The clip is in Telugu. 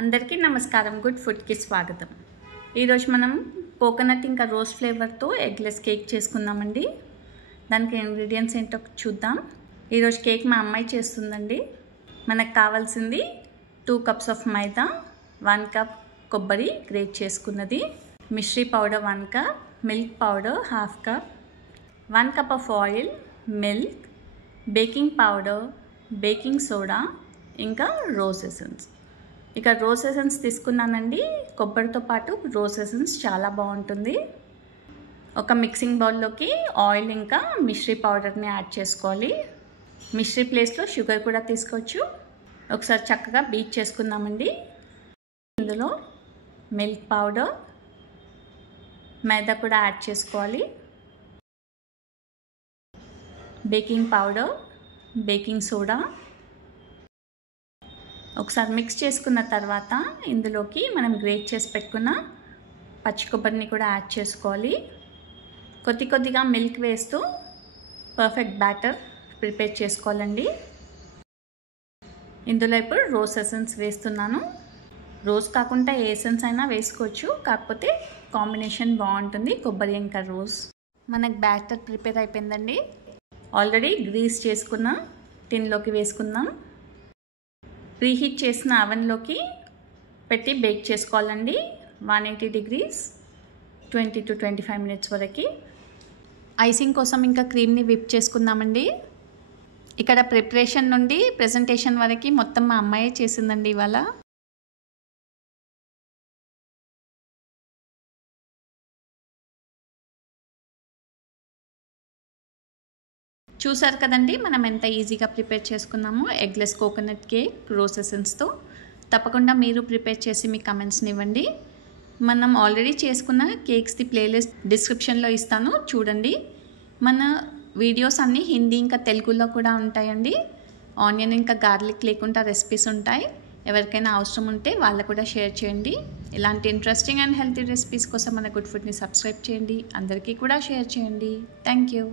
అందరికీ నమస్కారం. గుడ్ ఫుడ్కి స్వాగతం. ఈరోజు మనం కోకోనట్ ఇంకా రోజ్ ఫ్లేవర్తో ఎగ్లెస్ కేక్ చేసుకుందామండి. దానికి ఇంగ్రీడియంట్స్ ఏంటో చూద్దాం. ఈరోజు కేక్ మా అమ్మాయి చేస్తుందండి. మనకు కావాల్సింది 2 కప్స్ ఆఫ్ మైదా, 1 కప్ కొబ్బరి గ్రేట్ చేసుకున్నది, Misri powder 1 cup, milk powder 1/2 cup, 1 cup of oil, milk, baking powder, baking soda, ఇంకా రోజ్ ఎసెన్స్. ఇక రోజ్ ఎసెన్స్ తీసుకున్నానండి. కొబ్బరితో పాటు రోజ్ ఎసెన్స్ చాలా బాగుంటుంది. ఒక మిక్సింగ్ బౌల్లోకి ఆయిల్ ఇంకా మిశ్రీ పౌడర్ని యాడ్ చేసుకోవాలి. మిశ్రీ ప్లేస్లో షుగర్ కూడా తీసుకోవచ్చు. ఒకసారి చక్కగా బీట్ చేసుకుందామండి. ఇందులో మిల్క్ పౌడర్, మైదా కూడా యాడ్ చేసుకోవాలి, బేకింగ్ పౌడర్, బేకింగ్ సోడా. ఒకసారి మిక్స్ చేసుకున్న తర్వాత ఇందులోకి మనం గ్రేట్ చేసి పెట్టుకున్న పచ్చి కొబ్బరిని కూడా యాడ్ చేసుకోవాలి. కొద్దిగా మిల్క్ వేస్తూ పర్ఫెక్ట్ బ్యాటర్ ప్రిపేర్ చేసుకోవాలండి. ఇందులో ఇప్పుడు రోజ్ ఎసెన్స్ వేస్తున్నాను. రోజ్ కాకుండా ఏ ఎసెన్స్ అయినా వేసుకోవచ్చు, కాకపోతే కాంబినేషన్ బాగుంటుంది కొబ్బరి ఇంకా రోజ్. మనకు బ్యాటర్ ప్రిపేర్ అయిపోయిందండి. ఆల్రెడీ గ్రీస్ చేసుకున్న టిన్లోకి వేసుకుందాం. ప్రీహీట్ చేసిన అవెన్లోకి పెట్టి బేక్ చేసుకోవాలండి. 180 degrees 20 to 25 minutes వరకు. ఐసింగ్ కోసం ఇంకా క్రీమ్ని విప్ చేసుకుందామండి. ఇక్కడ ప్రిపరేషన్ నుండి ప్రెజెంటేషన్ వరకు మొత్తం మా అమ్మాయే చేసిందండి ఇవాళ. చూసారు కదండి మనం ఎంత ఈజీగా ప్రిపేర్ చేసుకున్నామో ఎగ్లెస్ కోకోనట్ కేక్ రోజ్ ఎసెన్స్తో. తప్పకుండా మీరు ప్రిపేర్ చేసి మీ కమెంట్స్ని ఇవ్వండి. మనం ఆల్రెడీ చేసుకున్న కేక్స్ది ప్లేలిస్ట్ డిస్క్రిప్షన్లో ఇస్తాను, చూడండి. మన వీడియోస్ అన్నీ హిందీ ఇంకా తెలుగులో కూడా ఉంటాయండి. ఆనియన్ ఇంకా గార్లిక్ లేకుండా రెసిపీస్ ఉంటాయి. ఎవరికైనా అవసరం ఉంటే వాళ్ళు కూడా షేర్ చేయండి. ఇలాంటి ఇంట్రెస్టింగ్ అండ్ హెల్తీ రెసిపీస్ కోసం మన గుడ్ ఫుడ్ని సబ్స్క్రైబ్ చేయండి. అందరికీ కూడా షేర్ చేయండి. Thank you.